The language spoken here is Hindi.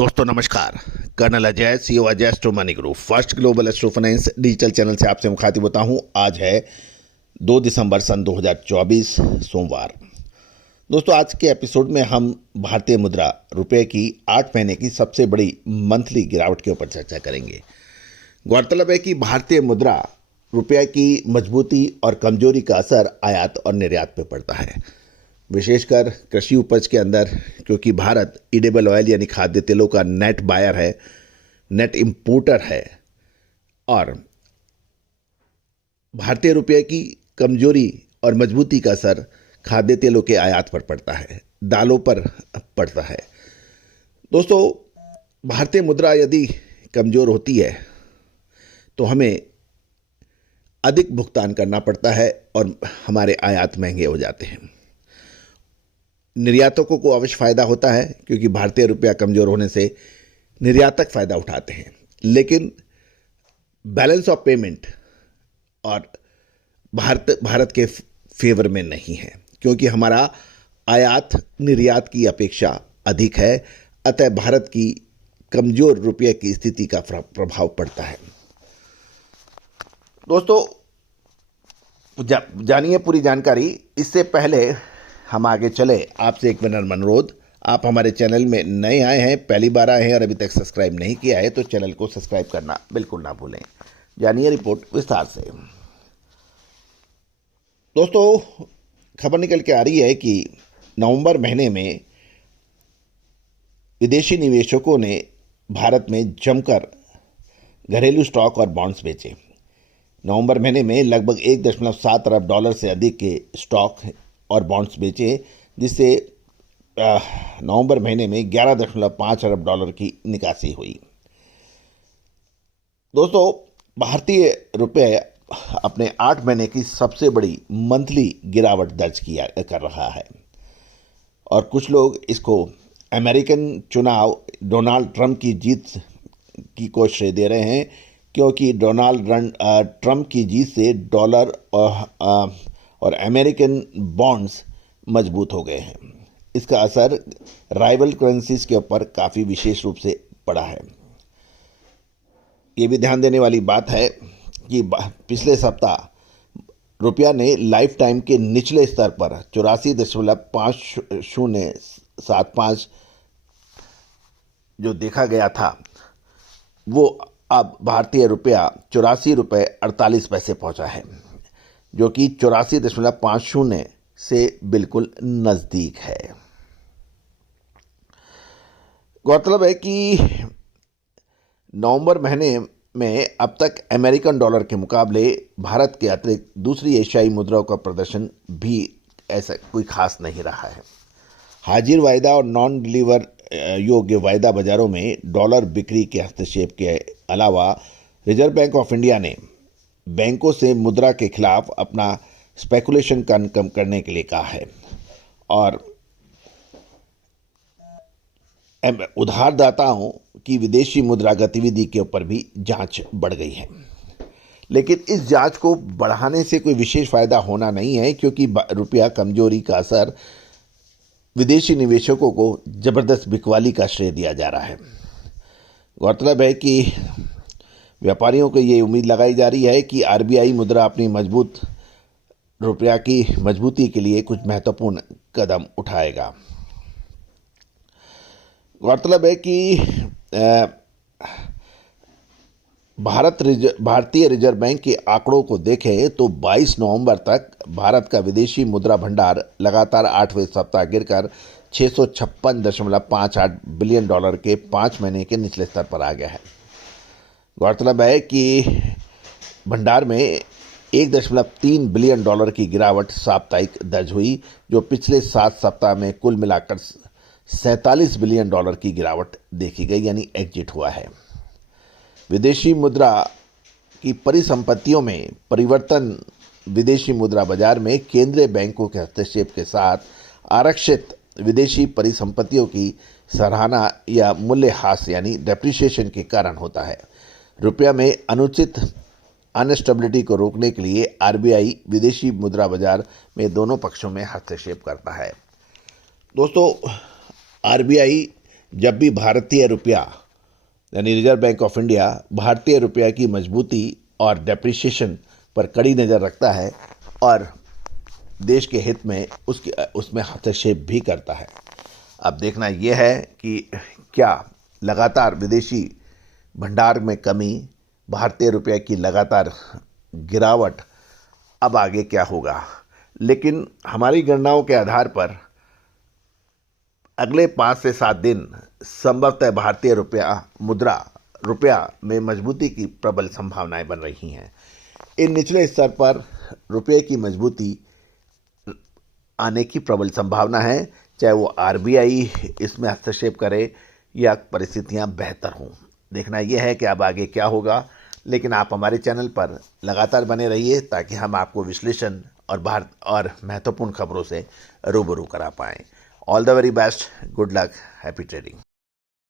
दोस्तों नमस्कार। Colonel Ajay, CEO Ajay astro money group, first global astro finance digital channel से आपसे मुखातिब होता हूं। आज है 2 दिसंबर सन 2024 सोमवार। दोस्तों आज के एपिसोड में हम भारतीय मुद्रा रुपए की 8 महीने की सबसे बड़ी मंथली गिरावट के ऊपर चर्चा करेंगे। गौरतलब है कि भारतीय मुद्रा रुपये की मजबूती और कमजोरी का असर आयात और निर्यात पर पड़ता है, विशेषकर कृषि उपज के अंदर, क्योंकि भारत ईडेबल ऑयल यानी खाद्य तेलों का नेट बायर है, नेट इंपोर्टर है, और भारतीय रुपये की कमजोरी और मजबूती का असर खाद्य तेलों के आयात पर पड़ता है, दालों पर पड़ता है। दोस्तों भारतीय मुद्रा यदि कमजोर होती है तो हमें अधिक भुगतान करना पड़ता है और हमारे आयात महंगे हो जाते हैं। निर्यातकों को अवश्य फायदा होता है क्योंकि भारतीय रुपया कमजोर होने से निर्यातक फायदा उठाते हैं, लेकिन बैलेंस ऑफ पेमेंट और भारत के फेवर में नहीं है, क्योंकि हमारा आयात निर्यात की अपेक्षा अधिक है। अतः भारत की कमजोर रुपये की स्थिति का प्रभाव पड़ता है। दोस्तों जानिए पूरी जानकारी। इससे पहले हम आगे चले, आपसे एक विनम्र अनुरोध, आप हमारे चैनल में नए आए हैं, पहली बार आए हैं और अभी तक सब्सक्राइब नहीं किया है तो चैनल को सब्सक्राइब करना बिल्कुल ना भूलें। जानिए रिपोर्ट विस्तार से। दोस्तों खबर निकल के आ रही है कि नवंबर महीने में विदेशी निवेशकों ने भारत में जमकर घरेलू स्टॉक और बॉन्ड्स बेचे। नवंबर महीने में लगभग 1.7 अरब डॉलर से अधिक के स्टॉक और बॉन्ड्स बेचे, जिससे नवंबर महीने में 11.5 अरब डॉलर की निकासी हुई। दोस्तों भारतीय रुपये अपने 8 महीने की सबसे बड़ी मंथली गिरावट दर्ज कर रहा है, और कुछ लोग इसको अमेरिकन चुनाव डोनाल्ड ट्रंप की जीत की को श्रेय दे रहे हैं, क्योंकि डोनाल्ड ट्रंप की जीत से डॉलर और अमेरिकन बॉन्ड्स मजबूत हो गए हैं। इसका असर राइवल करेंसीज के ऊपर काफ़ी विशेष रूप से पड़ा है। ये भी ध्यान देने वाली बात है कि पिछले सप्ताह रुपया ने लाइफ टाइम के निचले स्तर पर 84.5075 जो देखा गया था, वो अब भारतीय रुपया 84.48 पहुंचा है, जो कि 84.50 से बिल्कुल नज़दीक है। गौरतलब है कि नवंबर महीने में अब तक अमेरिकन डॉलर के मुकाबले भारत के अतिरिक्त दूसरी एशियाई मुद्राओं का प्रदर्शन भी ऐसा कोई खास नहीं रहा है। हाजिर वायदा और नॉन डिलीवर योग्य वायदा बाजारों में डॉलर बिक्री के हस्तक्षेप के अलावा रिजर्व बैंक ऑफ इंडिया ने बैंकों से मुद्रा के खिलाफ अपना स्पेकुलेशन कम करने के लिए कहा है, और उधारदाताओं की विदेशी मुद्रा गतिविधि के ऊपर भी जांच बढ़ गई है। लेकिन इस जांच को बढ़ाने से कोई विशेष फायदा होना नहीं है, क्योंकि रुपया कमजोरी का असर विदेशी निवेशकों को जबरदस्त बिकवाली का श्रेय दिया जा रहा है। गौरतलब है कि व्यापारियों को ये उम्मीद लगाई जा रही है कि आरबीआई मुद्रा अपनी मजबूत रुपया की मजबूती के लिए कुछ महत्वपूर्ण कदम उठाएगा। गौरतलब है कि भारतीय रिजर्व बैंक के आंकड़ों को देखें तो 22 नवंबर तक भारत का विदेशी मुद्रा भंडार लगातार 8वें सप्ताह गिरकर 656.58 बिलियन डॉलर के 5 महीने के निचले स्तर पर आ गया है। गौरतलब है कि भंडार में 1.3 बिलियन डॉलर की गिरावट साप्ताहिक दर्ज हुई, जो पिछले 7 सप्ताह में कुल मिलाकर 47 बिलियन डॉलर की गिरावट देखी गई, यानी एग्जिट हुआ है। विदेशी मुद्रा की परिसंपत्तियों में परिवर्तन विदेशी मुद्रा बाजार में केंद्रीय बैंकों के हस्तक्षेप के साथ आरक्षित विदेशी परिसंपत्तियों की सराहना या मूल्यह्रास यानी डेप्रिसिएशन के कारण होता है। रुपया में अनुचित अनस्टेबिलिटी को रोकने के लिए आरबीआई विदेशी मुद्रा बाजार में दोनों पक्षों में हस्तक्षेप करता है। दोस्तों आरबीआई जब भी भारतीय रुपया यानी रिजर्व बैंक ऑफ इंडिया भारतीय रुपया की मजबूती और डेप्रिसिएशन पर कड़ी नज़र रखता है और देश के हित में उसमें हस्तक्षेप भी करता है। अब देखना यह है कि क्या लगातार विदेशी भंडार में कमी, भारतीय रुपये की लगातार गिरावट, अब आगे क्या होगा। लेकिन हमारी गणनाओं के आधार पर अगले 5 से 7 दिन संभवतः भारतीय रुपया में मजबूती की प्रबल संभावनाएं बन रही हैं। इन निचले स्तर पर रुपये की मजबूती आने की प्रबल संभावना है, चाहे वो आरबीआई इसमें हस्तक्षेप करे या परिस्थितियां बेहतर हों। देखना यह है कि अब आगे क्या होगा। लेकिन आप हमारे चैनल पर लगातार बने रहिए ताकि हम आपको विश्लेषण और महत्वपूर्ण खबरों से रूबरू करा पाएँ। All the very best, good luck, happy trading.